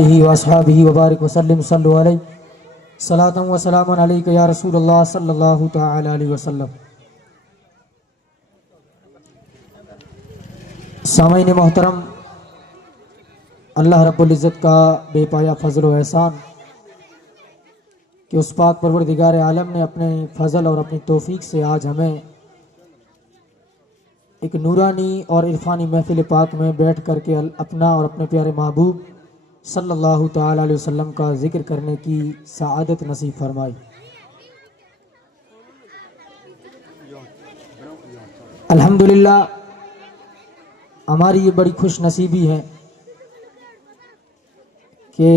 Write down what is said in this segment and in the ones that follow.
واصحابہ وبارک وسلم صلو علیہ صلاۃ و سلام علیک یا رسول اللہ صلی اللہ تعالی علیہ وسلم۔ سامعین محترم، اللہ رب العزت کا بے پایا فضل و احسان کہ اس پاک پروردگار عالم نے اپنے فضل اور اپنی توفیق سے آج ہمیں ایک نورانی اور عرفانی محفل پاک میں بیٹھ کر کے اپنا اور اپنے پیارے محبوب صلی اللہ تعالی علیہ وسلم کا ذکر کرنے کی سعادت نصیب فرمائی۔ الحمدللہ ہماری یہ بڑی خوش نصیبی ہے کہ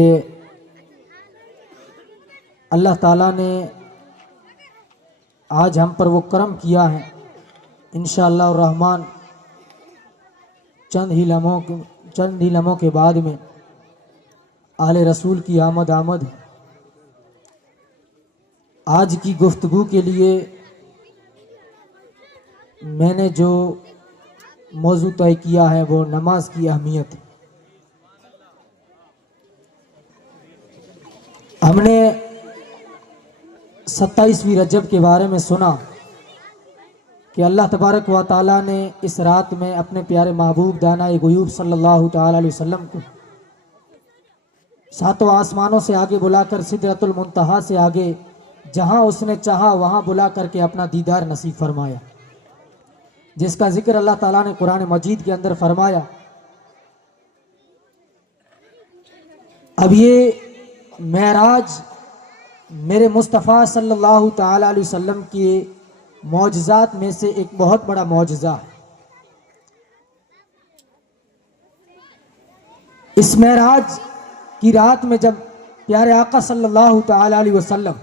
اللہ تعالیٰ نے آج ہم پر وہ کرم کیا ہے۔ انشاءاللہ الرحمن چند ہی لمحوں کے بعد میں آل رسول کی آمد ہے۔ آج کی گفتگو کے لیے میں نے جو موضوع طے کیا ہے وہ نماز کی اہمیت۔ ہم نے 27ویں رجب کے بارے میں سنا کہ اللہ تبارک و تعالیٰ نے اس رات میں اپنے پیارے محبوب دانائے غیوب صلی اللہ تعالی علیہ وسلم کو ساتوں آسمانوں سے آگے بلا کر سدرۃ المنتہا سے آگے جہاں اس نے چاہا وہاں بلا کر کے اپنا دیدار نصیب فرمایا، جس کا ذکر اللہ تعالیٰ نے قرآن مجید کے اندر فرمایا۔ اب یہ معراج میرے مصطفیٰ صلی اللہ تعالی علیہ وسلم کے معجزات میں سے ایک بہت بڑا معجزہ ہے۔ اس معراج کی رات میں جب پیارے آقا صلی اللہ تعالی علیہ وسلم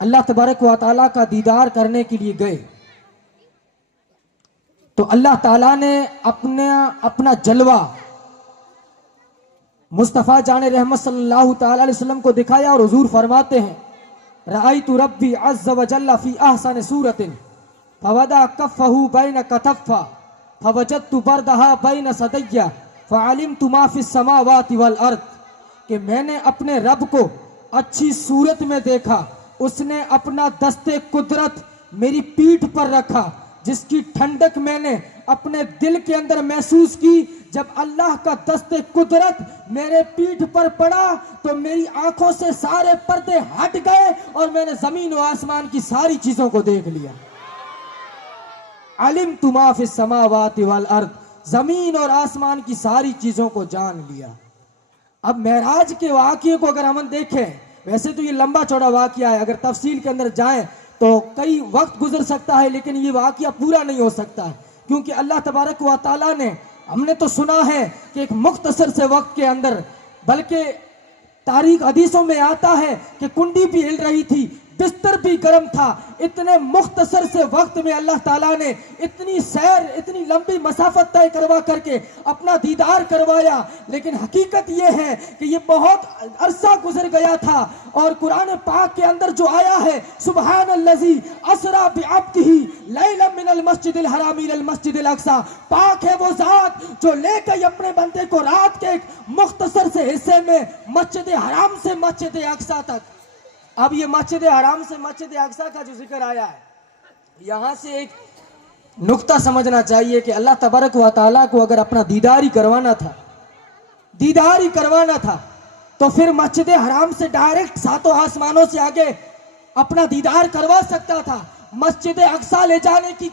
اللہ تبارک و تعالیٰ کا دیدار کرنے کے لیے گئے تو اللہ تعالیٰ نے اپنا جلوہ مصطفیٰ جان رحمت صلی اللہ تعالی علیہ وسلم کو دکھایا، اور حضور فرماتے ہیں رأیت ربی عز وجل فی احسن صورت فوضع کفہ بین کتفہ فوجدت بردہا بین صدیہ فعلمت ما فی السماوات والارض، کہ میں نے اپنے رب کو اچھی صورت میں دیکھا، اس نے اپنا دست قدرت میری پیٹھ پر رکھا، جس کی ٹھنڈک میں نے اپنے دل کے اندر محسوس کی۔ جب اللہ کا دست قدرت میرے پیٹھ پر پڑا تو میری آنکھوں سے سارے پردے ہٹ گئے اور میں نے زمین و آسمان کی ساری چیزوں کو دیکھ لیا۔ علمت ما فی السماوات والارض، زمین اور آسمان کی ساری چیزوں کو جان لیا۔ اب معراج کے واقعے کو اگر ہم دیکھیں، ویسے تو یہ لمبا چوڑا واقعہ ہے، اگر تفصیل کے اندر جائیں تو کئی وقت گزر سکتا ہے، لیکن یہ واقعہ پورا نہیں ہو سکتا ہے، کیونکہ اللہ تبارک و تعالیٰ نے، ہم نے تو سنا ہے کہ ایک مختصر سے وقت کے اندر، بلکہ تاریخ حدیثوں میں آتا ہے کہ کنڈی بھی ہل رہی تھی، بستر بھی گرم تھا، اتنے مختصر سے وقت میں اللہ تعالیٰ نے اتنی لمبی مسافت طے کروا کر کے اپنا دیدار کروایا۔ لیکن حقیقت یہ ہے کہ یہ بہت عرصہ گزر گیا تھا، اور قرآن پاک کے اندر جو آیا ہے سبحان الذی اسریٰ بعبدہ لیلا من المسجد الحرام الی المسجد الاقصی، پاک ہے وہ ذات جو لے گئی اپنے بندے کو رات کے ایک مختصر سے حصے میں مسجد حرام سے مسجد اقصی تک۔ اب یہ مسجد حرام سے مسجد اقصی کا جو ذکر آیا ہے، یہاں سے ایک نقطہ سمجھنا چاہیے کہ اللہ تبارک و تعالیٰ کو اگر اپنا دیدار ہی کروانا تھا تو پھر مسجد حرام سے ڈائریکٹ ساتوں آسمانوں سے آگے اپنا دیدار کروا سکتا تھا۔ مسجد اقصی لے جانے کی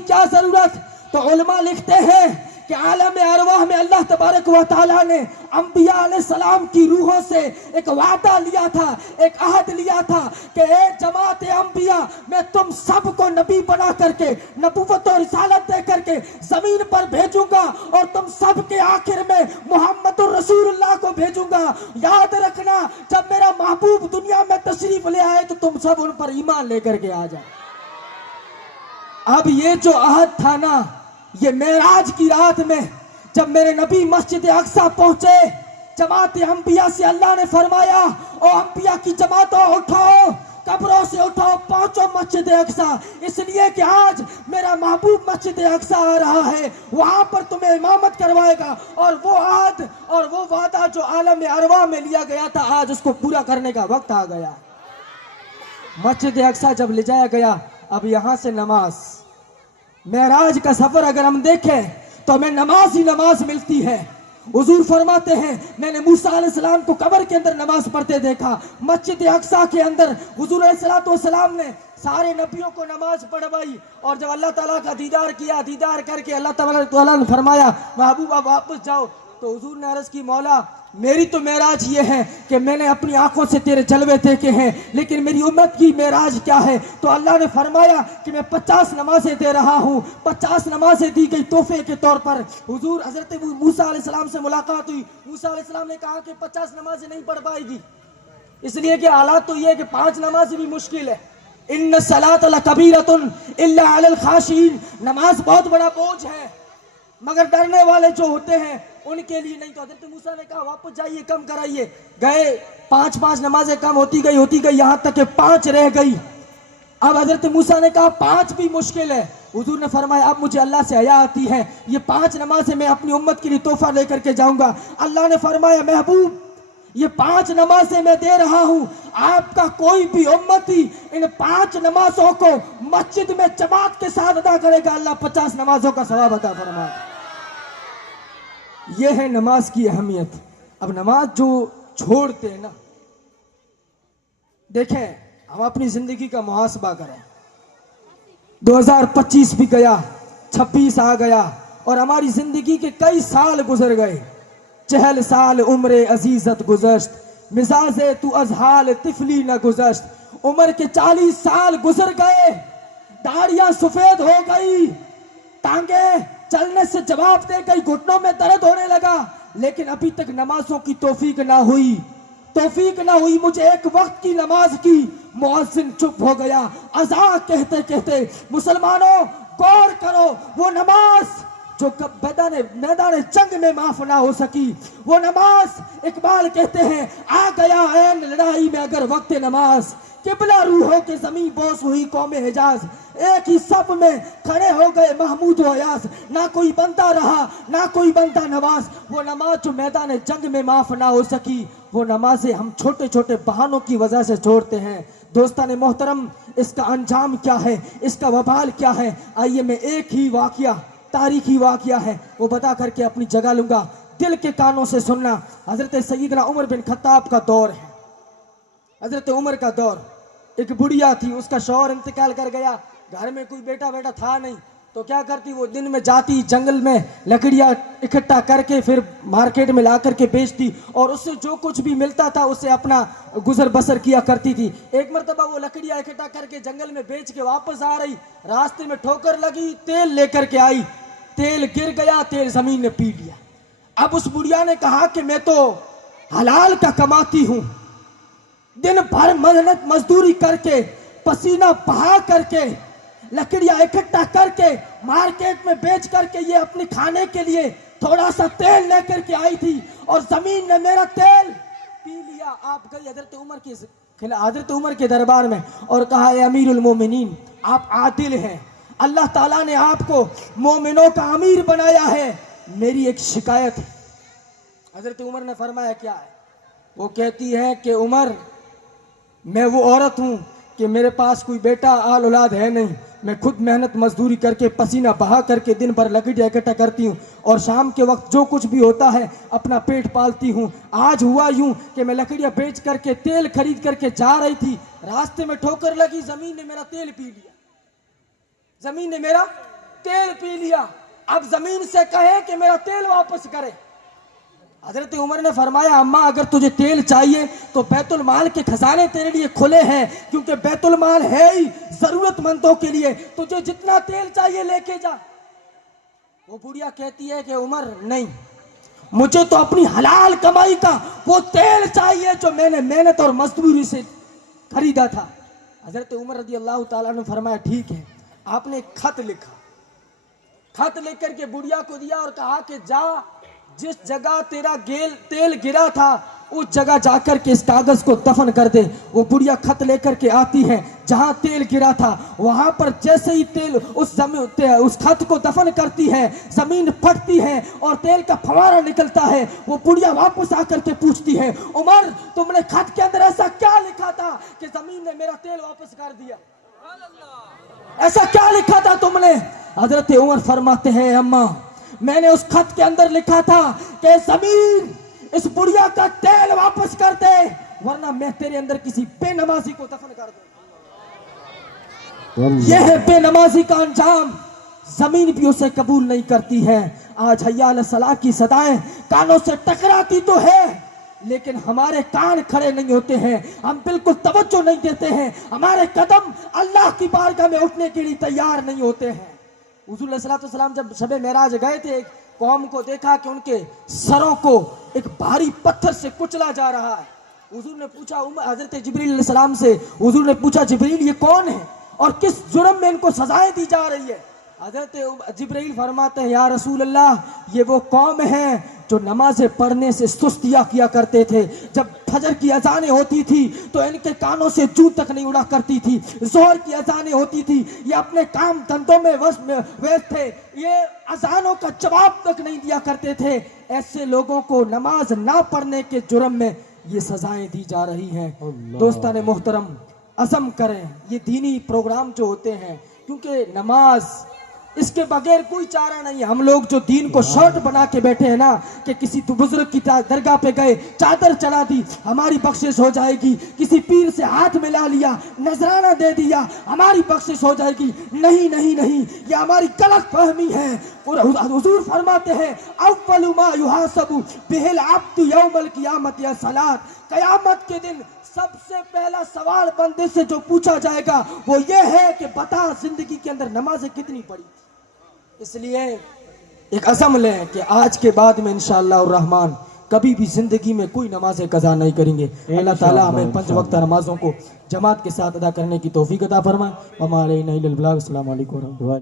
کیا ضرورت؟ تو علماء لکھتے ہیں کہ عالم ارواح میں اللہ تبارک و تعالیٰ نے انبیاء علیہ السلام کی روحوں سے ایک وعدہ لیا تھا، ایک عہد لیا تھا کہ اے جماعت انبیاء، میں تم سب کو نبی بنا کر کے، نبوت و رسالت دے کر کے زمین پر بھیجوں گا، اور تم سب کے آخر میں محمد الرسول اللہ کو بھیجوں گا۔ یاد رکھنا، جب میرا محبوب دنیا میں تشریف لے آئے تو تم سب ان پر ایمان لے کر کے آ جائے۔ اب یہ جو عہد تھا نا، یہ معراج کی رات میں جب میرے نبی مسجد اقصی پہنچے، جماعت انبیاء سے اللہ نے فرمایا او انبیاء کی جماعتوں اٹھاؤ، कब्रों से उठो, पहुंचो मस्जिद अक्सा, इसलिए कि आज मेरा महबूब मस्जिद अक्सा आ रहा है, वहां पर तुम्हें इमामत करवाएगा। और वो आद और वो वादा जो आलम अरवा में लिया गया था, आज उसको पूरा करने का वक्त आ गया। मस्जिद अक्सा जब ले जाया गया, अब यहां से नमाज, मेराज का सफर अगर हम देखें तो हमें नमाज ही नमाज मिलती है। हुजूर फरमाते हैं, मैंने मूसा अलैहिस्सलाम को कब्र के अंदर नमाज पढ़ते देखा। मस्जिद अक्सा के अंदर हुजूर अलैहिस्सलाम ने सारे नबियों को नमाज पढ़वाई। और जब अल्लाह ताला का दीदार किया, दीदार करके अल्लाह ताला ने फरमाया महबूबा वापस जाओ, तो हुजूर ने अर्ज की, मौला मेरी तो मेराज ये है कि मैंने अपनी आंखों से तेरे जलवे देखे हैं, लेकिन मेरी उम्मत की मेराज क्या है? तो अल्लाह ने फरमाया कि मैं 50 नमाजें दे रहा हूँ। 50 नमाजें दी गई तोहफे के तौर पर। हुजूर हजरत मूसा अलैहिस्सलाम से मुलाकात हुई। मूसा अलैहिस्सलाम ने कहा कि 50 नमाजें नहीं पढ़ पाएगी, इसलिए कि हालात तो ये है कि 5 नमाजें भी मुश्किल है। इन्न सलात लकबीरतुन इल्ला अलल खाशीन, नमाज बहुत बड़ा बोझ है मगर डरने वाले जो होते हैं उनके लिए नहीं। तो हजरत मूसा ने कहा वापस जाइए, कम कराइए। गए, 5 नमाजें कम होती गई, यहां तक कि 5 रह गई। अब हजरत मूसा ने कहा 5 भी मुश्किल है। हुजूर ने फरमाया अब मुझे अल्लाह से हया आती है, ये 5 नमाजें मैं अपनी उम्मत के लिए तोहफा लेकर के जाऊंगा। अल्लाह ने फरमाया महबूब ये 5 नमाजें मैं दे रहा हूं, आपका कोई भी उम्मती इन 5 नमाजों को मस्जिद में जमात के साथ अदा करेगा, अल्लाह 50 नमाजों का सवाब अता फरमाएगा। यह है नमाज की अहमियत। अब नमाज जो छोड़ते हैं ना, देखें हम अपनी जिंदगी का मुहासबा करें। 2025 भी गया, 26 आ गया और हमारी जिंदगी के कई साल गुजर गए। चहल साल उम्र अजीजत गुज़श्त, मिजाजे तू अजहाल तिफली न गुज़श्त। उम्र के 40 साल गुजर गए, दाढ़ियां सफेद हो गई, टांगे चलने से जवाब दे गई, घुटनों में दर्द होने लगा, लेकिन अभी तक नमाजों की तौफीक ना हुई। मुझे एक वक्त की नमाज की, मुअज्जिन चुप हो गया। अज़ा कहते कहते मुसलमानों गौर करो, वो नमाज जो मैदान जंग में माफ ना हो सकी, वो नमाज इकबाल कहते हैं आ गया ऐन लड़ाई में अगर वक्त नमाज, किबला रूहों के जमीन बोस हुई कौम हिजाज। एक ही सब में खड़े हो गए महमूद व अयाज, ना कोई बनता रहा ना कोई बनता नवाज। वो नमाज जो मैदान जंग में माफ ना हो सकी, वो नमाजें हम छोटे छोटे बहानों की वजह से छोड़ते हैं। दोस्तान मोहतरम, इसका अंजाम क्या है, इसका वबाल क्या है? आइए मैं एक ही वाकया, तारीखी वाकया है, वो बता करके अपनी जगह लूंगा। दिल के कानों से सुनना। हजरत सैयदना उमर बिन खत्ताब का दौर है। हजरत उमर का दौर, एक बुढ़िया थी, उसका शौहर इंतकाल कर गया, घर में कोई बेटा था नहीं, तो क्या करती, वो दिन में जाती जंगल में लकड़ियां इकट्ठा करके फिर मार्केट में ला करके बेचती और उससे जो कुछ भी मिलता था उससे अपना गुजर बसर किया करती थी। एक मरतबा वो लकड़ियां इकट्ठा करके जंगल में बेच के वापस आ रही, रास्ते में ठोकर लगी, तेल लेकर के आई, तेल गिर गया, तेल जमीन ने पी लिया। अब उस बुढ़िया ने कहा कि मैं तो हलाल का कमाती हूं, दिन भर मेहनत मजदूरी करके, पसीना बहा करके, लकड़ियां इकट्ठा करके मार्केट में बेच करके ये अपने खाने के लिए थोड़ा सा तेल लेकर के आई थी और जमीन ने मेरा तेल पी लिया। आप गई हजरत उमर के दरबार में और कहा अमीरुल मोमिनीन, आप आदिल हैं, अल्लाह ताला ने आपको मोमिनों का अमीर बनाया है, मेरी एक शिकायत है। हजरत उमर ने फरमाया क्या है? वो कहती है कि उमर, मैं वो औरत हूं कि मेरे पास कोई बेटा आल औलाद है नहीं, मैं खुद मेहनत मजदूरी करके पसीना बहा करके दिन भर लकड़ियां इकट्ठा करती हूँ और शाम के वक्त जो कुछ भी होता है अपना पेट पालती हूँ। आज हुआ यूं कि मैं लकड़ियां बेच करके तेल खरीद करके जा रही थी, रास्ते में ठोकर लगी, जमीन ने मेरा तेल पी लिया, जमीन ने मेरा तेल पी लिया। अब जमीन से कहे कि मेरा तेल वापस करे। हजरत उमर ने फरमाया अम्मा, अगर तुझे तेल चाहिए तो बैतुल माल के खजाने तेरे लिए खुले हैं, क्योंकि बैतुल माल है ही जरूरतमंदों के लिए, तुझे जितना तेल चाहिए लेके जा। वो बुढ़िया कहती है कि उमर नहीं, मुझे तो अपनी हलाल कमाई का वो तेल चाहिए जो मैंने मेहनत और मजदूरी से खरीदा था। हजरत उमर रज़ी अल्लाह ताला ने फरमाया ठीक है। आपने खत लिखा, खत लिख करके बुढ़िया को दिया और कहा कि जा, जिस जगह तेरा तेल गिरा था उस जगह जाकर के इस कागज को दफन कर दे। वो बुढ़िया खत लेकर के आती है, जहां तेल गिरा था वहां पर जैसे ही तेल उस खत को दफन करती है, जमीन फटती है और तेल का फवारा निकलता है। वो बुढ़िया वापस आकर के पूछती है, उमर तुमने खत के अंदर ऐसा क्या लिखा था कि जमीन ने मेरा तेल वापस कर दिया? ऐसा क्या लिखा था तुमने? हजरत उमर फरमाते हैं, अम्मा मैंने उस खत के अंदर लिखा था कि जमीन इस बुढ़िया का तेल वापस कर दे, वरना मैं तेरे अंदर किसी बेनमाजी को दफन कर दूं। यह है बेनमाजी का अंजाम। जमीन भी उसे कबूल नहीं करती है। आज हय्या अला सलाह की सदाएं कानों से टकराती तो है, लेकिन हमारे कान खड़े नहीं होते हैं, हम बिल्कुल तवज्जो नहीं देते हैं, हमारे कदम अल्लाह की बारगाह में उठने के लिए तैयार नहीं होते हैं। हुजूर अलैहिस्सलातु वस्सलाम जब शबे मेराज गए थे, एक कौम को देखा कि उनके सरों को एक भारी पत्थर से कुचला जा रहा है। हुजूर ने पूछा हजरत जिब्रील अलैहिस्सलाम से, हुजूर ने पूछा जिब्रील ये कौन है और किस जुर्म में इनको सजाएं दी जा रही है? हजरत जिब्रील फरमाते हैं, या रसूल अल्लाह ये वो कौम है जो नमाजें पढ़ने से सुस्तियाँ किया करते थे। जब फजर की अजानें होती थी तो इनके कानों से जू तक नहीं उड़ा करती थी। जोहर की अजानें होती थी, ये अपने काम धंधों में व्यस्त थे, ये अजानों का जवाब तक नहीं दिया करते थे। ऐसे लोगों को नमाज ना पढ़ने के जुर्म में ये सजाएं दी जा रही हैं। दोस्तान मोहतरम, अज़म करें ये दीनी प्रोग्राम जो होते हैं, क्योंकि नमाज इसके बगैर कोई चारा नहीं है। हम लोग जो दीन को शॉर्ट बना के बैठे हैं ना, कि किसी बुजुर्ग की दरगाह पे गए, चादर चढ़ा दी, हमारी बख्शिश हो जाएगी, किसी पीर से हाथ मिला लिया, नजराना दे दिया, हमारी बख्शिश हो जाएगी। नहीं नहीं नहीं, ये हमारी गलत फहमी है। हुजूर फरमाते हैं, अव्वलु मा युहासबु बिहिल अब्दु यौमल क़ियामत या सलात, कयामत के दिन सबसे पहला सवाल बंदे से जो पूछा जाएगा वो ये है कि बता जिंदगी के अंदर नमाजें कितनी पढ़ी। इसलिए एक अज़म लें कि आज के बाद में इंशाअल्लाह रहमान कभी भी जिंदगी में कोई नमाज़ें कज़ा नहीं करेंगे। अल्लाह ताला हमें 5 वक्त नमाजों को जमात के साथ अदा करने की तौफीक अता फरमाए। अस्सलाम वालेकुम।